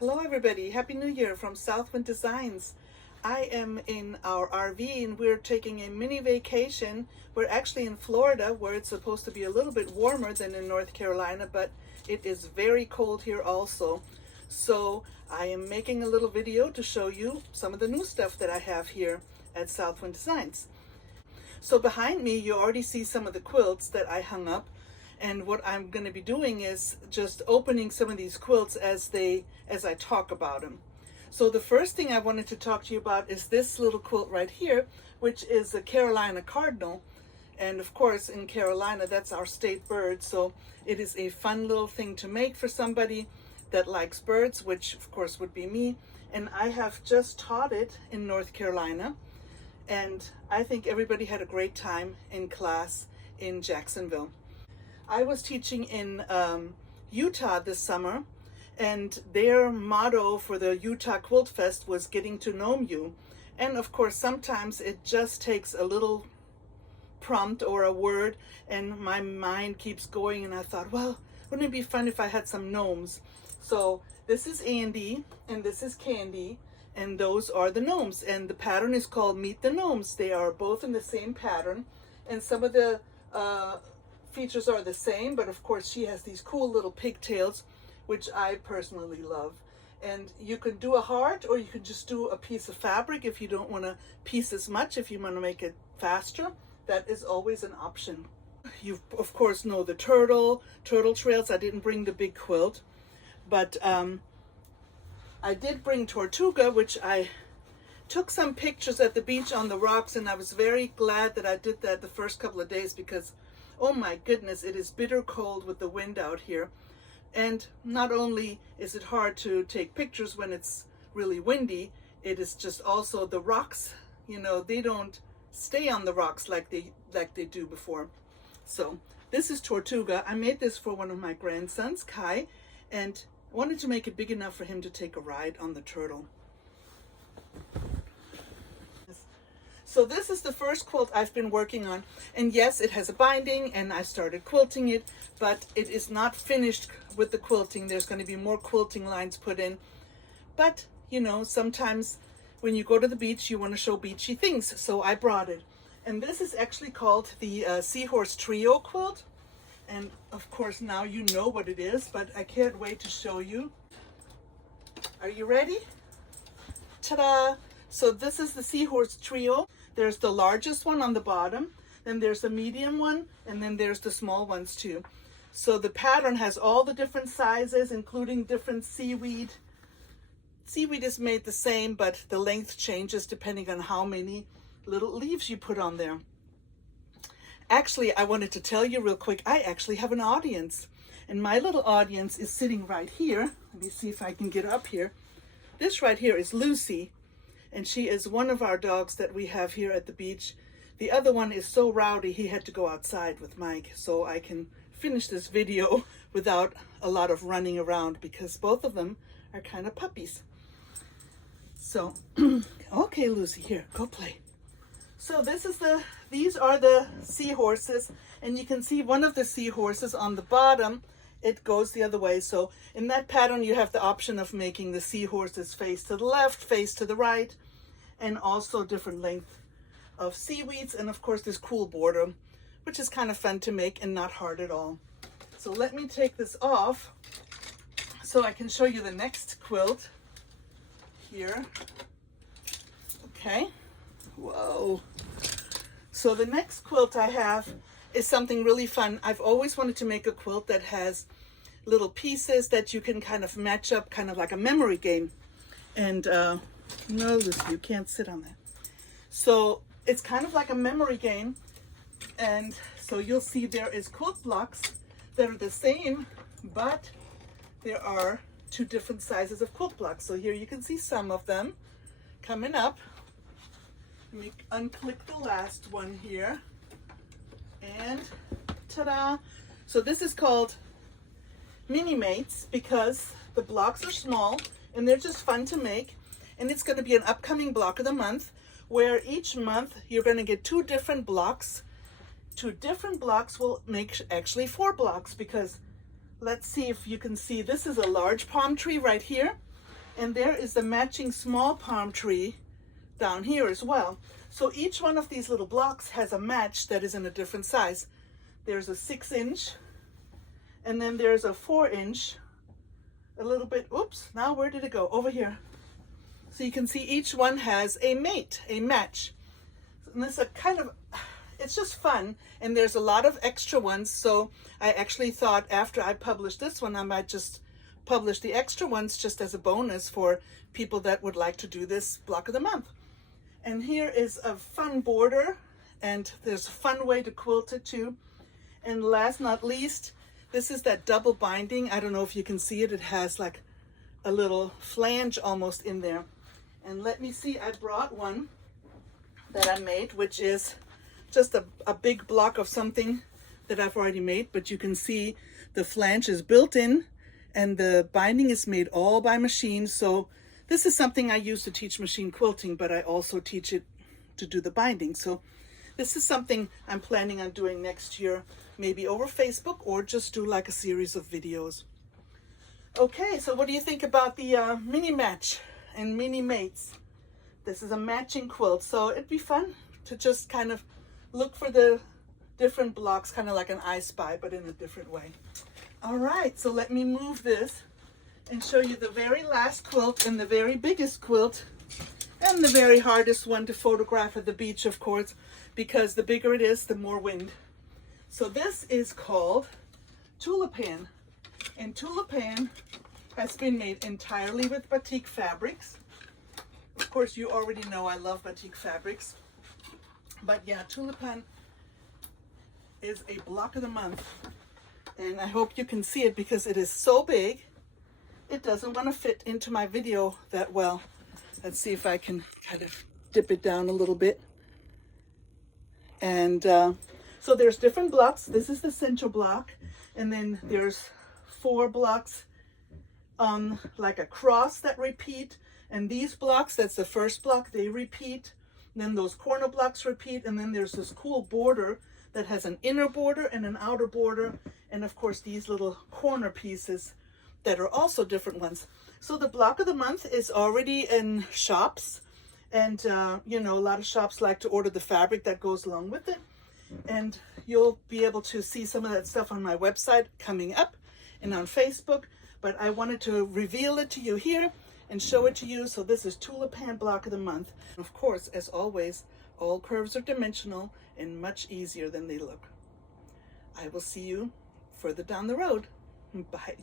Hello everybody, Happy New Year from Southwind Designs. I am in our RV and we're taking a mini vacation. We're actually in Florida where it's supposed to be a little bit warmer than in North Carolina, but it is very cold here also. So I am making a little video to show you some of the new stuff that I have here at Southwind Designs. So behind me you already see some of the quilts that I hung up. And what I'm going to be doing is just opening some of these quilts as I talk about them. So the first thing I wanted to talk to you about is this little quilt right here, which is a Carolina Cardinal. And of course in Carolina, that's our state bird. So it is a fun little thing to make for somebody that likes birds, which of course would be me. And I have just taught it in North Carolina. And I think everybody had a great time in class in Jacksonville. I was teaching in Utah this summer, and their motto for the Utah Quilt Fest was getting to know you. And of course, sometimes it just takes a little prompt or a word, and my mind keeps going, and I thought, well, wouldn't it be fun if I had some gnomes? So this is Andy, and this is Candy, and those are the gnomes. And the pattern is called Meet the Gnomes. They are both in the same pattern, and some of the features are the same, but of course she has these cool little pigtails, which I personally love. And you can do a heart, or you can just do a piece of fabric if you don't want to piece as much, if you want to make it faster. That is always an option. You of course know the turtle trails. I didn't bring the big quilt, but I did bring Tortuga, which I took some pictures at the beach on the rocks, and I was very glad that I did that the first couple of days because oh my goodness, it is bitter cold with the wind out here. And not only is it hard to take pictures when it's really windy, it is just also the rocks, you know, they don't stay on the rocks like they do before. So this is Tortuga. I made this for one of my grandsons, Kai, and I wanted to make it big enough for him to take a ride on the turtle. So this is the first quilt I've been working on, and yes, it has a binding and I started quilting it, but it is not finished with the quilting. There's going to be more quilting lines put in, but you know, sometimes when you go to the beach you want to show beachy things, so I brought it. And this is actually called the Seahorse Trio quilt, and of course now you know what it is, but I can't wait to show you. Are you ready? Ta-da! So this is the Seahorse Trio. There's the largest one on the bottom, then there's the medium one, and then there's the small ones too. So the pattern has all the different sizes, including different seaweed. Seaweed is made the same, but the length changes depending on how many little leaves you put on there. Actually, I wanted to tell you real quick, I actually have an audience, and my little audience is sitting right here. Let me see if I can get up here. This right here is Lucy. And she is one of our dogs that we have here at the beach. The other one is so rowdy he had to go outside with Mike, so I can finish this video without a lot of running around because both of them are kind of puppies. So, okay Lucy, here, go play. So these are the seahorses, and you can see one of the seahorses on the bottom, it goes the other way. So in that pattern you have the option of making the seahorses face to the left, face to the right, and also different length of seaweeds, and of course this cool border, which is kind of fun to make and not hard at all. So let me take this off so I can show you the next quilt here. Okay, whoa. So the next quilt I have is something really fun. I've always wanted to make a quilt that has little pieces that you can kind of match up, kind of like a memory game. And no, Lucy, you can't sit on that. So it's kind of like a memory game. And so you'll see there is quilt blocks that are the same, but there are two different sizes of quilt blocks. So here you can see some of them coming up. Let me unclick the last one here. And ta-da! So this is called Mini Mates because the blocks are small and they're just fun to make. And it's going to be an upcoming block of the month where each month you're going to get two different blocks. Two different blocks will make actually 4 blocks because let's see if you can see, this is a large palm tree right here. And there is the matching small palm tree down here as well. So each one of these little blocks has a match that is in a different size. There's a 6-inch, and then there's a 4-inch, a little bit, oops, now where did it go? Over here. So you can see each one has a mate, a match. And this is a kind of, it's just fun, and there's a lot of extra ones, so I actually thought after I published this one, I might just publish the extra ones just as a bonus for people that would like to do this block of the month. And here is a fun border, and there's a fun way to quilt it too. And last not least, this is that double binding. I don't know if you can see it. It has like a little flange almost in there. And let me see, I brought one that I made, which is just a big block of something that I've already made, but you can see the flange is built in and the binding is made all by machine. So this is something I use to teach machine quilting, but I also teach it to do the binding. So this is something I'm planning on doing next year, maybe over Facebook or just do like a series of videos. Okay, so what do you think about the mini match and mini mates? This is a matching quilt, so it'd be fun to just kind of look for the different blocks, kind of like an I Spy, but in a different way. All right, so let me move this and show you the very last quilt and the very biggest quilt and the very hardest one to photograph at the beach, of course, because the bigger it is, the more wind. So this is called Tulipan, and Tulipan has been made entirely with batik fabrics. Of course, you already know I love batik fabrics, but yeah, Tulipan is a block of the month, and I hope you can see it because it is so big it doesn't want to fit into my video that well. Let's see if I can kind of dip it down a little bit. And so there's different blocks. This is the central block, and then there's 4 blocks on like a cross that repeat, and these blocks, that's the first block, they repeat. Then those corner blocks repeat, and then there's this cool border that has an inner border and an outer border, and of course these little corner pieces that are also different ones. So the block of the month is already in shops, and you know, a lot of shops like to order the fabric that goes along with it, and you'll be able to see some of that stuff on my website coming up and on Facebook, but I wanted to reveal it to you here and show it to you. So this is Tulipan block of the month. Of course, as always, all curves are dimensional and much easier than they look. I will see you further down the road. Bye.